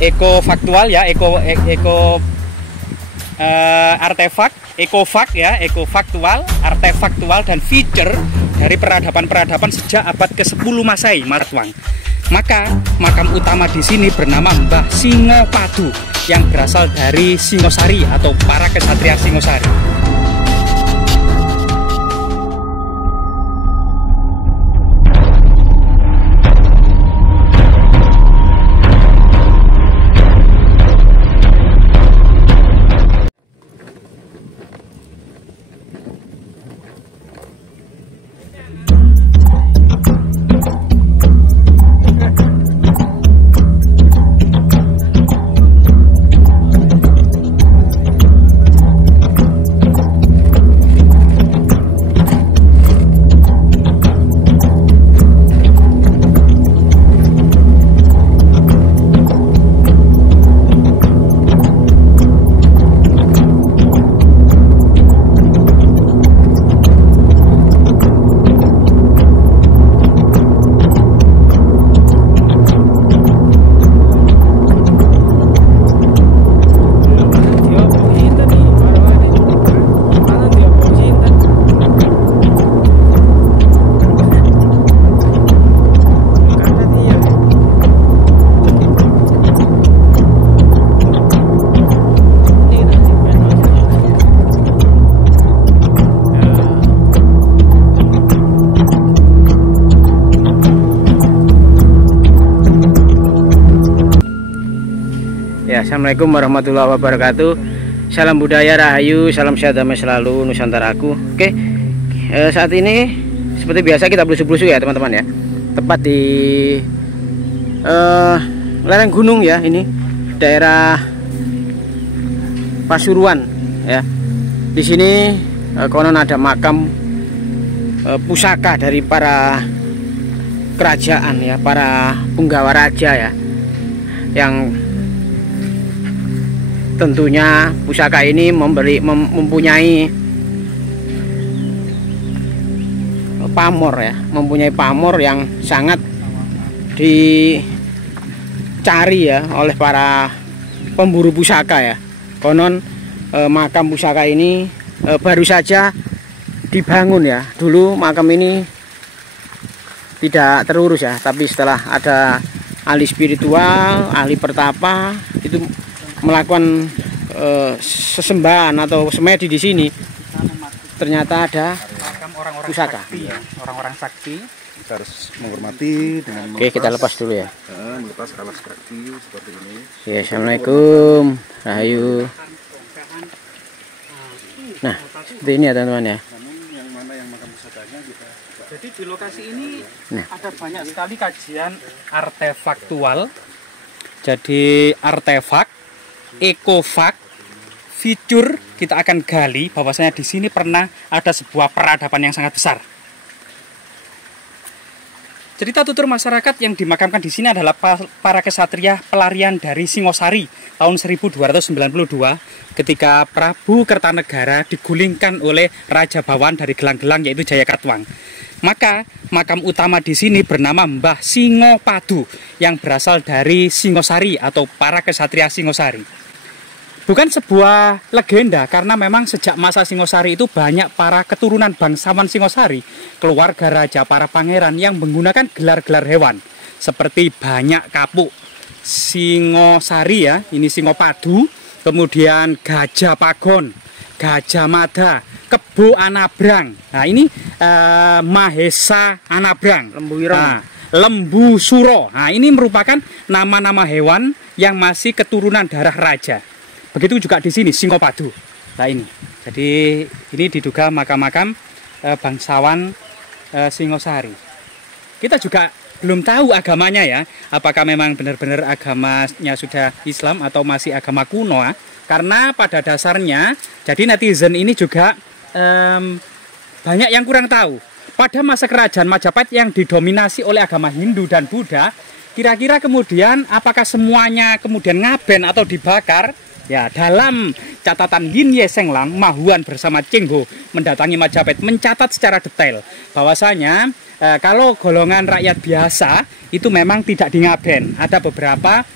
ekofaktual ya, artefak, ekofak ya, ekofaktual, artefaktual dan feature dari peradaban-peradaban sejak abad ke-10 Masehi, Katwang. Maka makam utama di sini bernama Mbah Singopadu yang berasal dari Singosari atau para kesatria Singosari. Assalamualaikum warahmatullahi wabarakatuh. Salam budaya rahayu, salam sehat damai selalu Nusantaraku. Oke, saat ini seperti biasa kita blusu-blusu ya teman-teman ya. Tepat di lereng gunung ya, ini daerah Pasuruan ya. Di sini konon ada makam pusaka dari para kerajaan ya, para punggawa raja ya, yang tentunya pusaka ini mempunyai pamor ya, mempunyai pamor yang sangat dicari ya oleh para pemburu pusaka ya. Konon makam pusaka ini baru saja dibangun ya. Dulu makam ini tidak terurus ya, tapi setelah ada ahli spiritual, ahli pertapa itu melakukan sesembahan atau semedi di sini, ternyata ada pusaka. Orang-orang sakti. Kita harus menghormati dengan Oke, kita lepas dulu ya. Melepas alas kaki seperti ini. Ya, assalamualaikum, rahayu. Nah, seperti ini ya teman-teman ya. Yang mana yang makam pusakanya kita. Jadi di lokasi ini ada banyak sekali kajian artefaktual. Jadi artefak, ekofak, fitur kita akan gali bahwasanya di sini pernah ada sebuah peradaban yang sangat besar. Cerita tutur masyarakat yang dimakamkan di sini adalah para kesatria pelarian dari Singosari tahun 1292 ketika Prabu Kertanegara digulingkan oleh Raja Bawan dari gelang-gelang yaitu Jayakatwang. Maka makam utama di sini bernama Mbah Singopadu yang berasal dari Singosari atau para kesatria Singosari. Bukan sebuah legenda karena memang sejak masa Singosari itu banyak para keturunan bangsawan Singosari, keluarga raja, para pangeran yang menggunakan gelar-gelar hewan seperti banyak kapuk, Singosari ya, ini Singopadu, kemudian Gajah Pagon, Gajah Mada, Kebo Anabrang. Nah, ini Mahesa Anabrang, Lembu Ireng. Nah, Lembu Suro. Nah, ini merupakan nama-nama hewan yang masih keturunan darah raja. Begitu juga di sini Singopadu. Nah, ini. Jadi ini diduga makam-makam bangsawan Singosari. Kita juga belum tahu agamanya ya, apakah memang benar-benar agamanya sudah Islam atau masih agama kuno. Karena pada dasarnya, jadi netizen ini juga banyak yang kurang tahu. Pada masa kerajaan Majapahit yang didominasi oleh agama Hindu dan Buddha, kira-kira kemudian apakah semuanya kemudian ngaben atau dibakar? Ya, dalam catatan Yin Ye Senglang, Mahuan bersama Cheng Ho mendatangi Majapahit mencatat secara detail bahwasanya kalau golongan rakyat biasa itu memang tidak di Ngaben. Ada beberapa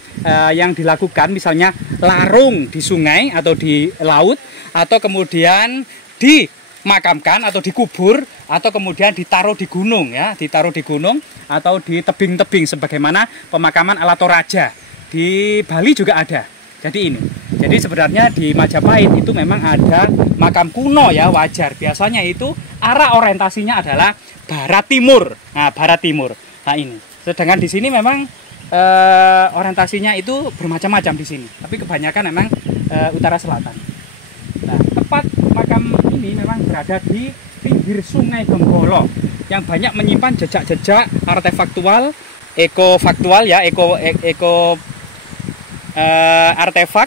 yang dilakukan, misalnya larung di sungai atau di laut, atau kemudian dimakamkan atau dikubur, atau kemudian ditaruh di gunung, ya, ditaruh di gunung atau di tebing-tebing sebagaimana pemakaman ala Toraja. Di Bali juga ada. Jadi sebenarnya di Majapahit itu memang ada makam kuno, ya, wajar. Biasanya itu arah orientasinya adalah barat timur. Nah, barat timur. Nah, ini. Sedangkan di sini memang orientasinya itu bermacam-macam di sini. Tapi kebanyakan memang utara selatan. Nah, tempat makam ini memang berada di pinggir Sungai Benggolo yang banyak menyimpan jejak-jejak artefaktual, ekofaktual, ya, artefak,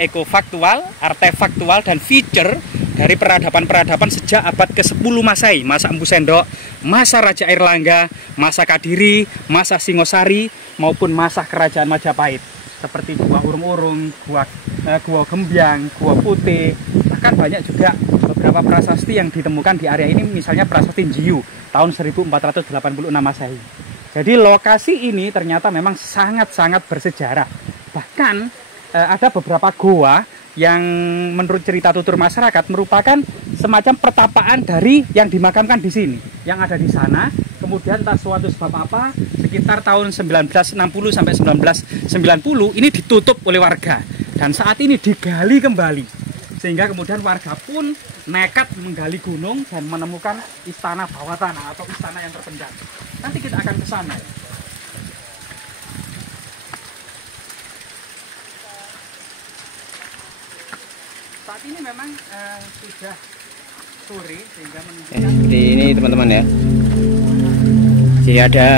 ekofaktual, artefaktual dan feature dari peradaban-peradaban sejak abad ke-10 Masehi, masa Empu Sendok, masa Raja Airlangga, masa Kadiri, masa Singosari maupun masa Kerajaan Majapahit, seperti Gua Urung-Urung, Gua Gembyang, Gua Putih. Bahkan banyak juga beberapa prasasti yang ditemukan di area ini, misalnya prasasti Njiu tahun 1486 Masehi. Jadi lokasi ini ternyata memang sangat-sangat bersejarah. Bahkan ada beberapa goa yang menurut cerita tutur masyarakat merupakan semacam pertapaan dari yang dimakamkan di sini, yang ada di sana. Kemudian tak suatu sebab apa, sekitar tahun 1960 sampai 1990 ini ditutup oleh warga dan saat ini digali kembali. Sehingga kemudian warga pun nekat menggali gunung dan menemukan istana bawah tanah atau istana yang terpendam. Nanti kita akan ke sana. Saat ini memang sudah sore sehingga menunjukkan seperti ini teman-teman, ya. Jadi ada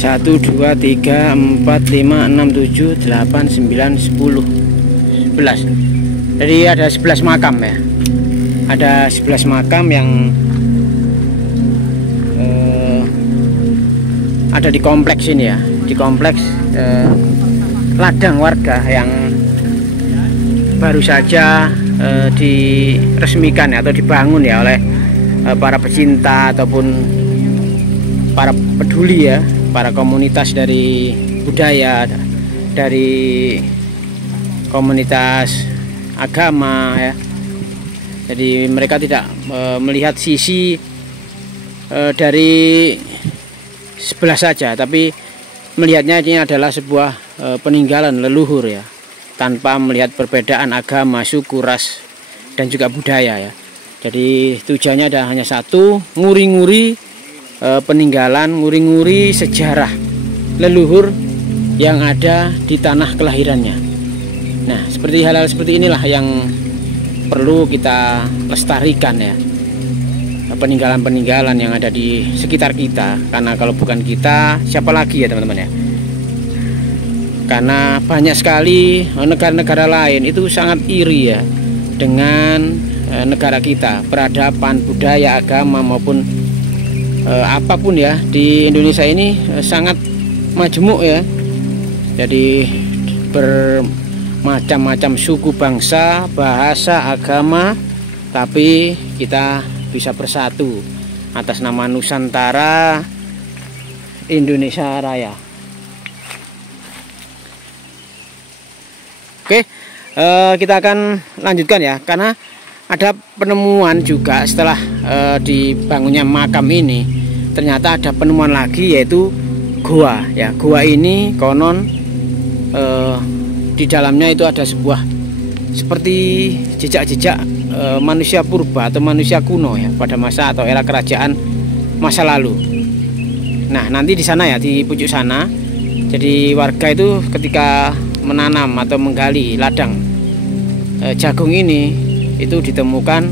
1, 2, 3, 4, 5, 6, 7, 8, 9, 10, 11. Jadi ada 11 makam, ya. Ada 11 makam yang ada di kompleks ini, ya. Di kompleks ladang warga yang baru saja diresmikan, ya, atau dibangun, ya, oleh para pecinta ataupun para peduli, ya, para komunitas dari budaya, dari komunitas agama, ya. Jadi mereka tidak melihat sisi dari sebelah saja, tapi melihatnya ini adalah sebuah peninggalan leluhur, ya, tanpa melihat perbedaan agama, suku, ras, dan juga budaya, ya. Jadi tujuannya ada hanya satu, nguri-nguri peninggalan, nguri-nguri sejarah leluhur yang ada di tanah kelahirannya. Nah, seperti hal-hal seperti inilah yang perlu kita lestarikan, ya, peninggalan-peninggalan yang ada di sekitar kita. Karena kalau bukan kita, siapa lagi, ya, teman-teman, ya. Karena banyak sekali negara-negara lain itu sangat iri, ya, dengan negara kita, peradaban, budaya, agama maupun apapun, ya, di Indonesia ini sangat majemuk, ya. Jadi bermacam-macam suku, bangsa, bahasa, agama, tapi kita bisa bersatu atas nama Nusantara Indonesia Raya. Oke, kita akan lanjutkan, ya, karena ada penemuan juga setelah dibangunnya makam ini. Ternyata ada penemuan lagi, yaitu goa, ya. Goa ini konon di dalamnya itu ada sebuah seperti jejak-jejak manusia purba atau manusia kuno, ya, pada masa atau era kerajaan masa lalu. Nah, nanti di sana, ya, di pucuk sana. Jadi warga itu ketika menanam atau menggali ladang jagung ini, itu ditemukan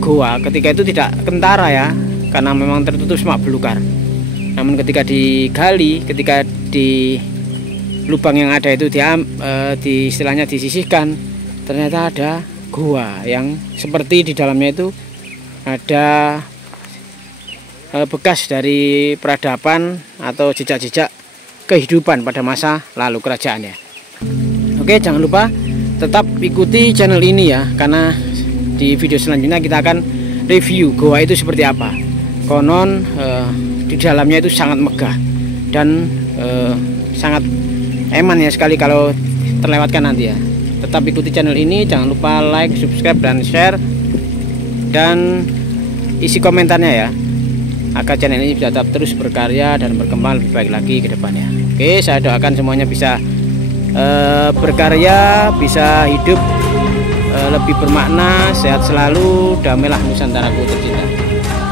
goa. Ketika itu tidak kentara, ya, karena memang tertutup semak belukar. Namun ketika digali, ketika di lubang yang ada itu di istilahnya disisihkan, ternyata ada goa yang seperti di dalamnya itu ada bekas dari peradaban atau jejak-jejak kehidupan pada masa lalu kerajaannya. Oke, jangan lupa tetap ikuti channel ini ya, karena di video selanjutnya kita akan review goa itu seperti apa. Konon di dalamnya itu sangat megah dan sangat eman ya sekali kalau terlewatkan nanti ya. Tetap ikuti channel ini, jangan lupa like, subscribe, dan share, dan isi komentarnya ya, agar channel ini bisa tetap terus berkarya dan berkembang lebih baik lagi ke depannya. Oke, saya doakan semuanya bisa berkarya, bisa hidup lebih bermakna, sehat selalu, damailah Nusantaraku tercinta.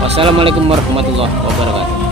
Wassalamualaikum warahmatullahi wabarakatuh.